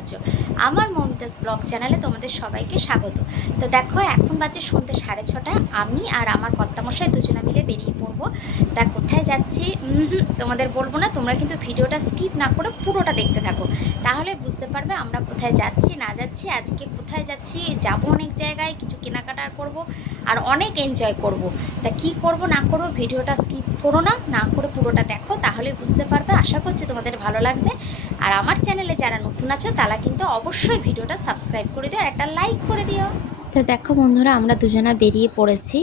আছো। আমার মমতাজ ব্লগ চ্যানেলে তোমাদের সবাইকে স্বাগত। তো দেখো, এখন বাজে সন্ধ্যে সাড়ে ছটা। আমি আর আমার কর্তামশাই দুজনে মিলে বেরিয়ে পড়ব। তা কোথায় যাচ্ছি? তোমাদের বলব না, তোমরা কিন্তু ভিডিওটা স্কিপ না করে পুরোটা দেখতে থাকো। তাহলে বুঝতে পারবে আমরা কোথায় যাচ্ছি, না যাচ্ছি, আজকে কোথায় যাচ্ছি, যাব অনেক জায়গায়, কিছু কেনাকাটা করব, আর অনেক এনজয় করব। তা কি করব, না করব ভিডিওটা স্কিপ করো না না করে পুরোটা দেখো, তাহলে বুঝতে পারবে, আশা করছি তোমাদের ভালো লাগবে। আর আমার চ্যানেলে যারা নতুন আছো, তারা কিন্তু অবশ্যই ভিডিওটা সাবস্ক্রাইব করে দিও, আর একটা লাইক করে দিও। তো দেখো বন্ধুরা, আমরা দুজনা বেরিয়ে পড়েছি।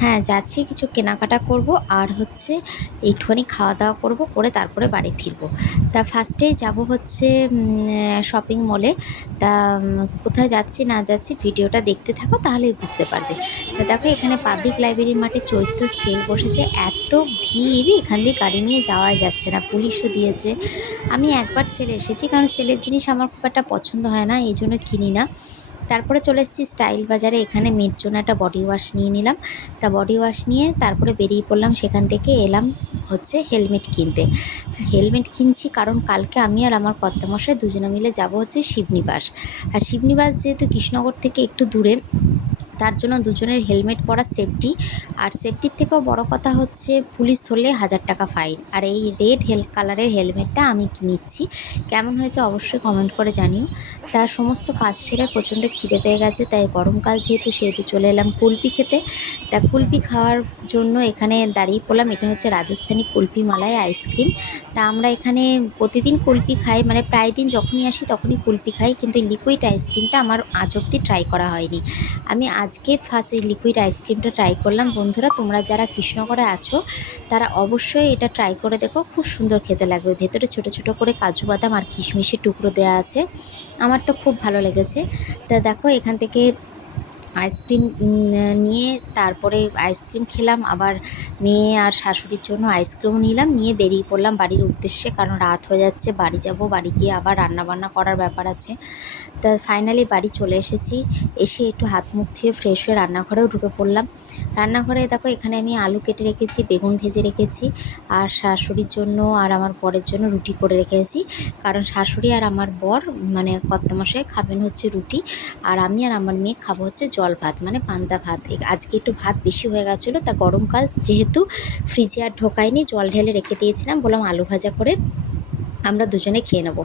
হ্যাঁ যাচ্ছি, কিছু কেনাকাটা করব আর হচ্ছে একটুখানি খাওয়া দাওয়া করব, করে তারপরে বাড়ি ফিরবো। তা ফার্স্টেই যাব হচ্ছে শপিং মলে তা কোথায় যাচ্ছি, না যাচ্ছি ভিডিওটা দেখতে থাকো তাহলেই বুঝতে পারবে। তা দেখো, এখানে পাবলিক লাইব্রেরির মাঠে চৈত্র সেল বসেছে। এত ভিড়, এখান দিয়ে গাড়ি নিয়ে যাওয়া যাচ্ছে না, পুলিশও দিয়েছে। আমি একবার সেলে এসেছি, কারণ সেলের জিনিস আমার খুব একটা পছন্দ হয় না, এই জন্য কিনি না। তারপরে চলে এসেছি স্টাইল বাজারে, এখানে মেয়ের জন্য একটা বডি ওয়াশ নিয়ে নিলাম। তা বডি ওয়াশ নিয়ে তারপরে বেরিয়ে পড়লাম, সেখান থেকে এলাম হচ্ছে হেলমেট কিনতে। হেলমেট কিনছি কারণ কালকে আমি আর আমার কর্তামশাই দুজনে মিলে যাব হচ্ছে শিবনিবাস। আর শিবনিবাস যেহেতু কৃষ্ণনগর থেকে একটু দূরে তার জন্য দুজনের হেলমেট পরা সেফটি আর সেফটির থেকেও বড় কথা হচ্ছে, পুলিশ ধরলে হাজার টাকা ফাইন আর এই রেড হেল কালারের হেলমেটটা আমি নিচ্ছি? কেমন হয়েছে অবশ্যই কমেন্ট করে জানিও। তার সমস্ত কাজ সেরে প্রচণ্ড খিদে পেয়ে গেছে, তাই গরমকাল যেহেতু, সেহেতু চলে এলাম কুলপি খেতে। তা কুলপি খাওয়ার জন্য এখানে দাঁড়িয়ে পড়লাম। এটা হচ্ছে রাজস্থানী কুলপি মালাই আইসক্রিম তা আমরা এখানে প্রতিদিন কুলপি খাই মানে প্রায় দিন যখনই আসি তখনই কুলপি খাই, কিন্তু লিকুইড আইসক্রিমটা আমার আজ অব্দি ট্রাই করা হয়নি। আমি আজকে ফার্স্ট এই লিকুইড আইসক্রিমটা ট্রাই করলাম। বন্ধুরা, তোমরা যারা কৃষ্ণগড়ে আছো, তারা অবশ্যই এটা ট্রাই করে দেখো। খুব সুন্দর খেতে লাগবে। ভেতরে ছোট ছোট করে কাজু বাদাম আর কিশমিশের টুকরো দেওয়া আছে। আমার তো খুব ভালো লেগেছে। তা দেখো, এখান থেকে আইসক্রিম নিয়ে তারপরে আইসক্রিম খেলাম। আবার মেয়ে আর শাশুড়ির জন্য আইসক্রিমও নিলাম। নিয়ে বেরিয়ে পড়লাম বাড়ির উদ্দেশ্যে, কারণ রাত হয়ে যাচ্ছে, বাড়ি যাব, বাড়ি গিয়ে আবার রান্নাবান্না করার ব্যাপার আছে। তা ফাইনালি বাড়ি চলে এসেছি। এসে একটু হাত মুখ ধুয়ে ফ্রেশ হয়ে রান্নাঘরেও ঢুকে পড়লাম। রান্নাঘরে দেখো, এখানে আমি আলু কেটে রেখেছি, বেগুন ভেজে রেখেছি, আর শাশুড়ির জন্য আর আমার বরের জন্য রুটি করে রেখেছি। কারণ শাশুড়ি আর আমার বর মানে কর্তামশাই, খাবেন হচ্ছে রুটি, আর আমি আর আমার মেয়ে খাব হচ্ছে জল। ভাত মানে পান্তা ভাত। আজকে একটু ভাত বেশি হয়ে গেছিল, তা গরমকাল যেহেতু ফ্রিজে আর ঢোকায়নি, জল ঢেলে রেখে দিয়েছিলাম, বললাম আলু ভাজা করে আমরা দুজনে খেয়ে নেব।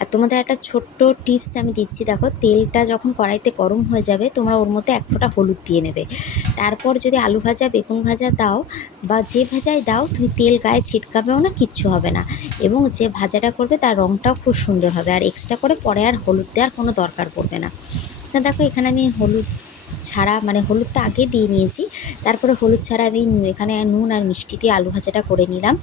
আর তোমাদের একটা ছোট্ট টিপস আমি দিচ্ছি, দেখো, তেলটা যখন কড়াইতে গরম হয়ে যাবে, তোমরা ওর মধ্যে এক ফোঁটা হলুদ দিয়ে নেবে। তারপর যদি আলু ভাজা, বেগুন ভাজা দাও, বা যে ভাজাই দাও, তুমি তেল গায়ে ছিটকাবেও না, কিচ্ছু হবে না। এবং যে ভাজাটা করবে, তার রঙটাও খুব সুন্দর হবে। আর এক্সট্রা করে পরে আর হলুদ দেওয়ার কোনো দরকার পড়বে না। দেখো, এখানে আমি হলুদ ছাড়া মানে হলুদটা আগে দিয়ে নিয়েছি। তারপরে হলুদ ছাড়া আমি এখানে নুন আর মিষ্টি দিয়ে আলু ভাজাটা করে নিলাম।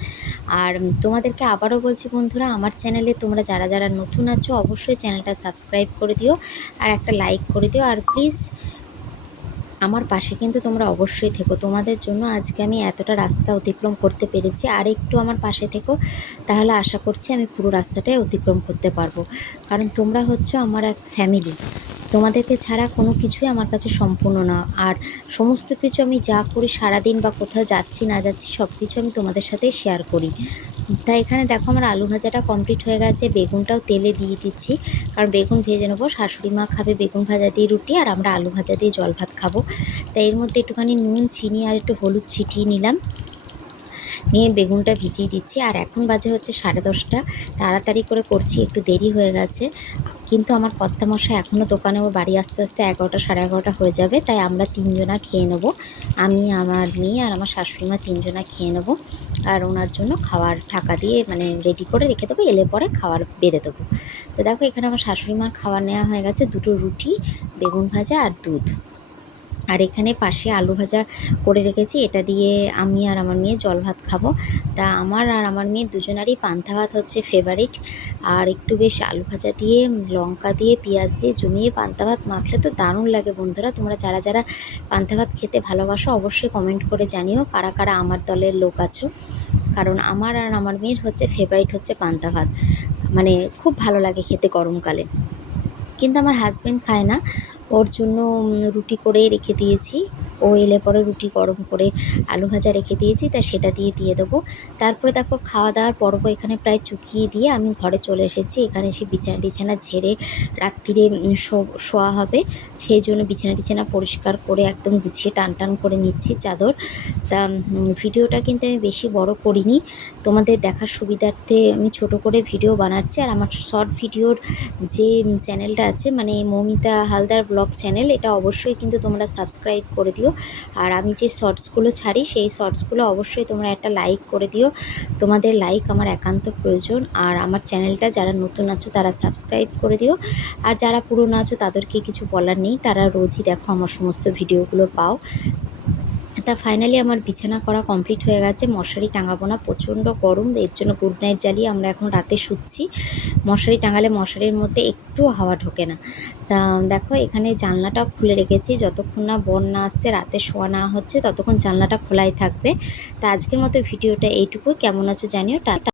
আর তোমাদেরকে আবারও বলছি বন্ধুরা, আমার চ্যানেলে তোমরা যারা যারা নতুন আছো, অবশ্যই চ্যানেলটা সাবস্ক্রাইব করে দিও আর একটা লাইক করে দিও। আর প্লিজ আমার পাশে কিন্তু তোমরা অবশ্যই থেকো। তোমাদের জন্য আজকে আমি এতটা রাস্তা অতিক্রম করতে পেরেছি। আর একটু আমার পাশে থেকো, তাহলে আশা করছি আমি পুরো রাস্তাটাই অতিক্রম করতে পারব। কারণ তোমরা হচ্ছে আমার এক ফ্যামিলি তোমাদেরকে ছাড়া কোনো কিছুই আমার কাছে সম্পূর্ণ না। আর সমস্ত কিছু আমি যা করি, সারাদিন বা কোথাও যাচ্ছি, না যাচ্ছি সব কিছু আমি তোমাদের সাথে শেয়ার করি। তাই এখানে দেখো আমার আলু ভাজাটা কমপ্লিট হয়ে গেছে। বেগুনটাও তেলে দিয়ে দিচ্ছি। কারণ বেগুন ভেজে নেব, শাশুড়ি মা খাবে বেগুন ভাজা দিয়ে রুটি আর আমরা আলু ভাজা দিয়ে জল ভাত খাব। তাই এর মধ্যে একটুখানি নুন, চিনি আর একটু হলুদ ছিটিয়ে নিলাম। নিয়ে বেগুনটা ভিজিয়ে দিচ্ছি। আর এখন বাজে হচ্ছে সাড়ে দশটা। তাড়াতাড়ি করে করছি, একটু দেরি হয়ে গেছে। কিন্তু আমার কর্তামশাই এখনও দোকানে ওর বাড়ি আসতে আসতে এগারোটা, সাড়ে এগারোটা হয়ে যাবে। তাই আমরা তিনজনা খেয়ে নেব। আমি, আমার মেয়ে আর আমার শাশুড়ি মা তিনজনা খেয়ে নেব। আর ওনার জন্য খাওয়ার টাকা দিয়ে মানে রেডি করে রেখে দেবো। এলে পরে খাওয়ার বেড়ে দেবো। তো দেখো, এখানে আমার শাশুড়ি মার খাওয়ার নেওয়া হয়ে গেছে। দুটো রুটি, বেগুন ভাজা আর দুধ। আর এখানে পাশে আলু ভাজা করে রেখেছি। এটা দিয়ে আমি আর আমার মেয়ে জল ভাত খাব। তা আমার আর আমার মেয়ে দুজনারই পান্তা ভাত হচ্ছে ফেভারিট আর একটু বেশ আলু ভাজা দিয়ে, লঙ্কা দিয়ে, পেঁয়াজ দিয়ে জমিয়ে পান্তা ভাত মাখলে তো দারুণ লাগে বন্ধুরা। তোমরা যারা যারা পান্তা ভাত খেতে ভালোবাসো অবশ্যই কমেন্ট করে জানিও কারা কারা আমার দলের লোক আছো। কারণ আমার আর আমার মেয়ের হচ্ছে ফেভারিট হচ্ছে পান্তা ভাত। মানে খুব ভালো লাগে খেতে গরমকালে। কিন্তু আমার হাজব্যান্ড খায় না। ওর জন্য রুটি করেই রেখে দিয়েছি। ও এলে পরে রুটি গরম করে আলু ভাজা রেখে দিয়েছি, তা সেটা দিয়ে দিয়ে দেবো। তারপরে দেখো খাওয়া দাওয়ার পর্ব এখানে প্রায় চুকিয়ে দিয়ে আমি ঘরে চলে এসেছি। এখানে এসে বিছানা টিছানা ঝেড়ে রাত্রিরে শোয়া হবে। সেই জন্য বিছানা টিছানা পরিষ্কার করে একদম গুছিয়ে টান টান করে নিচ্ছি চাদর। তা ভিডিওটা কিন্তু আমি বেশি বড় করিনি। তোমাদের দেখার সুবিধার্থে আমি ছোট করে ভিডিও বানাচ্ছি। আর আমার শর্ট ভিডিওর যে চ্যানেলটা আছে মানে মৌমিতা হালদার ব্লগ চ্যানেল, এটা অবশ্যই কিন্তু তোমরা সাবস্ক্রাইব করে দিও। আর আমি যে শর্টসগুলো ছাড়ি, সেই শর্টসগুলো অবশ্যই তোমরা একটা লাইক করে দিও। তোমাদের লাইক আমার একান্ত প্রয়োজন। আর আমার চ্যানেলটা যারা নতুন আছো, তারা সাবস্ক্রাইব করে দিও। আর যারা পুরনো আছো, তাদেরকে কিছু বলার নেই। তারা রোজই দেখো আমার সমস্ত ভিডিওগুলো পাও। তা ফাইনালি আমার বিছানা করা কমপ্লিট হয়ে গেছে। মশারি টাঙাবো না, প্রচণ্ড গরম, এর জন্য গুড নাইট জ্বালিয়ে আমরা এখন রাতে শুচ্ছি। মশারি টাঙালে মশারির মধ্যে একটু হাওয়া ঢোকে না। তা দেখো, এখানে জানলাটা খুলে রেখেছি। যতক্ষণ না বন না আসছে, রাতে শোয়া না হচ্ছে, ততক্ষণ জানলাটা খোলাই থাকবে। তা আজকের মতো ভিডিওটা এইটুকু। কেমন আছো জানিও টাটা